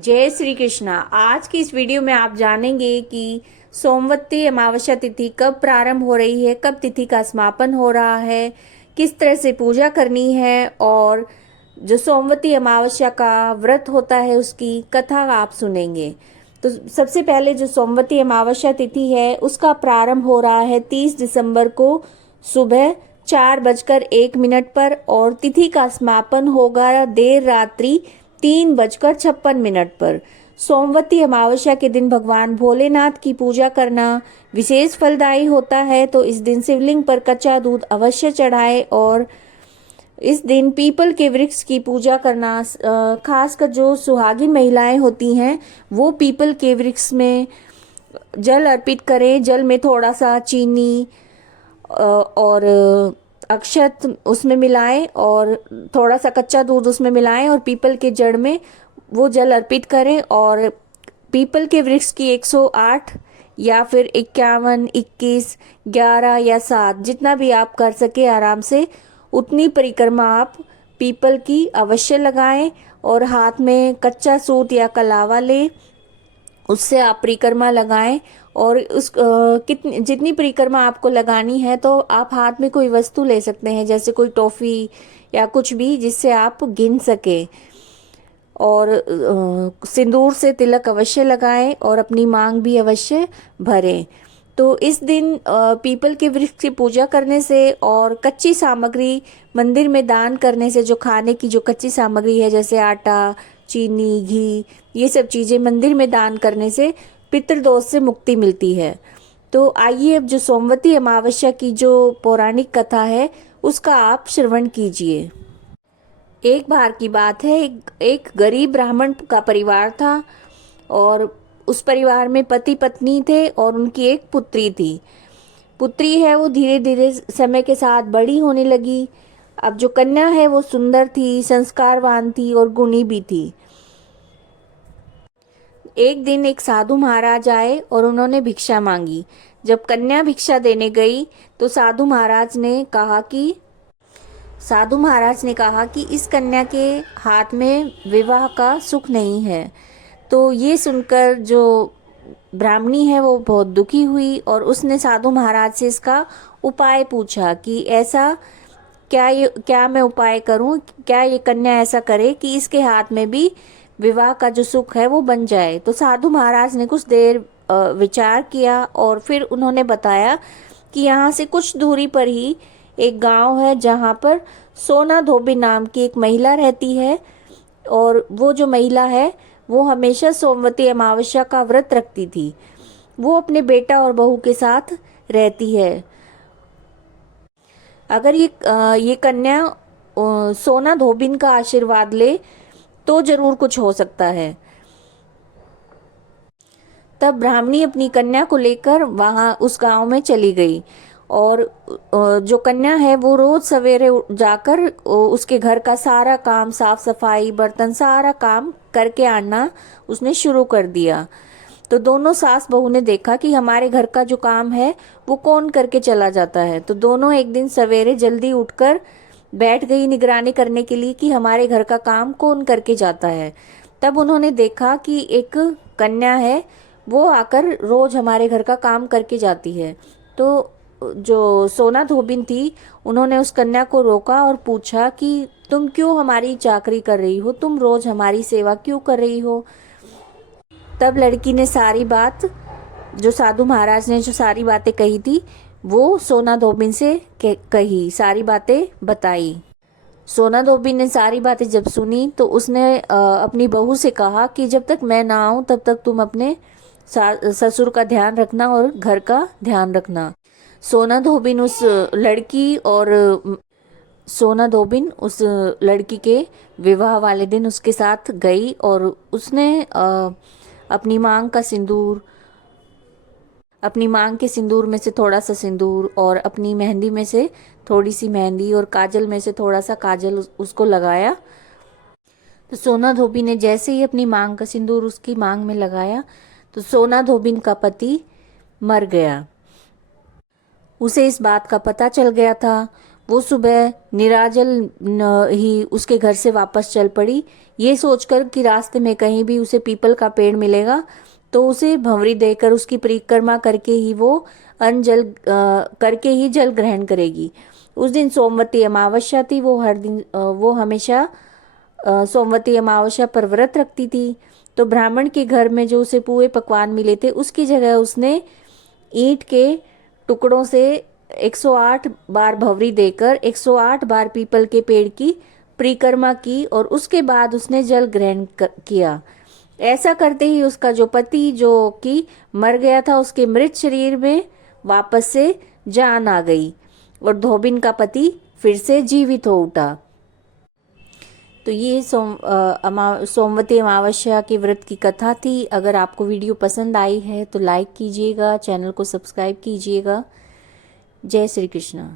जय श्री कृष्णा। आज की इस वीडियो में आप जानेंगे कि सोमवती अमावस्या तिथि कब प्रारंभ हो रही है, कब तिथि का समापन हो रहा है, किस तरह से पूजा करनी है और जो सोमवती अमावस्या का व्रत होता है उसकी कथा आप सुनेंगे। तो सबसे पहले जो सोमवती अमावस्या तिथि है उसका प्रारंभ हो रहा है 30 दिसंबर को सुबह 4:01 पर और तिथि का समापन होगा देर रात्रि 3:56 पर। सोमवती अमावस्या के दिन भगवान भोलेनाथ की पूजा करना विशेष फलदायी होता है, तो इस दिन शिवलिंग पर कच्चा दूध अवश्य चढ़ाए और इस दिन पीपल के वृक्ष की पूजा करना, खासकर जो सुहागिन महिलाएं होती हैं वो पीपल के वृक्ष में जल अर्पित करें। जल में थोड़ा सा चीनी और अक्षत उसमें मिलाएं और थोड़ा सा कच्चा दूध उसमें मिलाएं और पीपल के जड़ में वो जल अर्पित करें और पीपल के वृक्ष की 108 या फिर 51, 21, 11 या 7 जितना भी आप कर सके आराम से उतनी परिक्रमा आप पीपल की अवश्य लगाएं और हाथ में कच्चा सूत या कलावा लें, उससे आप परिक्रमा लगाएं और उस कितनी जितनी परिक्रमा आपको लगानी है तो आप हाथ में कोई वस्तु ले सकते हैं, जैसे कोई टॉफी या कुछ भी जिससे आप गिन सके और सिंदूर से तिलक अवश्य लगाएं और अपनी मांग भी अवश्य भरें। तो इस दिन पीपल के वृक्ष की पूजा करने से और कच्ची सामग्री मंदिर में दान करने से, जो खाने की जो कच्ची सामग्री है जैसे आटा, चीनी, घी, ये सब चीज़ें मंदिर में दान करने से पितृदोष से मुक्ति मिलती है। तो आइए अब जो सोमवती अमावस्या की जो पौराणिक कथा है उसका आप श्रवण कीजिए। एक बार की बात है, एक गरीब ब्राह्मण का परिवार था और उस परिवार में पति पत्नी थे और उनकी एक पुत्री थी। पुत्री है वो धीरे धीरे समय के साथ बड़ी होने लगी। अब जो कन्या है वो सुंदर थी, संस्कारवान थी और गुणी भी थी। एक दिन एक साधु महाराज आए और उन्होंने भिक्षा मांगी। जब कन्या भिक्षा देने गई तो साधु महाराज ने कहा कि इस कन्या के हाथ में विवाह का सुख नहीं है। तो ये सुनकर जो ब्राह्मणी है वो बहुत दुखी हुई और उसने साधु महाराज से इसका उपाय पूछा कि ऐसा क्या मैं उपाय करूं, क्या ये कन्या ऐसा करे कि इसके हाथ में भी विवाह का जो सुख है वो बन जाए। तो साधु महाराज ने कुछ देर विचार किया और फिर उन्होंने बताया कि यहाँ से कुछ दूरी पर ही एक गांव है जहाँ पर सोना धोबी नाम की एक महिला रहती है और वो जो महिला है वो हमेशा सोमवती अमावस्या का व्रत रखती थी। वो अपने बेटा और बहू के साथ रहती है। अगर ये कन्या सोना धोबिन का आशीर्वाद ले तो जरूर कुछ हो सकता है। तब ब्राह्मणी अपनी कन्या को लेकर वहां उस गांव में चली गई और जो कन्या है वो रोज सवेरे जाकर उसके घर का सारा काम, साफ सफाई, बर्तन, सारा काम करके आना उसने शुरू कर दिया। तो दोनों सास बहू ने देखा कि हमारे घर का जो काम है वो कौन करके चला जाता है। तो दोनों एक दिन सवेरे जल्दी उठकर बैठ गई निगरानी करने के लिए कि हमारे घर का काम कौन करके जाता है। तब उन्होंने देखा कि एक कन्या है वो आकर रोज हमारे घर का काम करके जाती है। तो जो सोना धोबिन थी उन्होंने उस कन्या को रोका और पूछा कि तुम क्यों हमारी चाकरी कर रही हो, तुम रोज हमारी सेवा क्यों कर रही हो। तब लड़की ने सारी बात, जो साधु महाराज ने जो सारी बातें कही थी वो सोना धोबिन से कही, सारी बातें बताई। सोना धोबिन ने सारी बातें जब सुनी तो उसने अपनी बहू से कहा कि जब तक मैं ना आऊं तब तक तुम अपने ससुर का ध्यान रखना और घर का ध्यान रखना। सोना धोबिन उस लड़की के विवाह वाले दिन उसके साथ गई और उसने अपनी मांग के सिंदूर में से थोड़ा सा सिंदूर और अपनी मेहंदी में से थोड़ी सी मेहंदी और काजल में से थोड़ा सा काजल उसको लगाया। तो सोना धोबी ने जैसे ही अपनी मांग का सिंदूर उसकी मांग में लगाया तो सोना धोबिन का पति मर गया। उसे इस बात का पता चल गया था। वो सुबह निराजल ही उसके घर से वापस चल पड़ी, ये सोचकर कि रास्ते में कहीं भी उसे पीपल का पेड़ मिलेगा तो उसे भंवरी देकर उसकी परिक्रमा करके ही वो करके ही जल ग्रहण करेगी। उस दिन सोमवती अमावस्या थी। वो हर दिन वो हमेशा सोमवती अमावस्या पर व्रत रखती थी। तो ब्राह्मण के घर में जो उसे पुए पकवान मिले थे उसकी जगह उसने ईंट के टुकड़ों से 108 बार भंवरी देकर 108 बार पीपल के पेड़ की परिक्रमा की और उसके बाद उसने जल ग्रहण किया। ऐसा करते ही उसका जो पति जो कि मर गया था उसके मृत शरीर में वापस से जान आ गई और धोबिन का पति फिर से जीवित हो उठा। तो ये सोमवती अमावस्या के व्रत की कथा थी। अगर आपको वीडियो पसंद आई है तो लाइक कीजिएगा, चैनल को सब्सक्राइब कीजिएगा। जय श्री कृष्ण।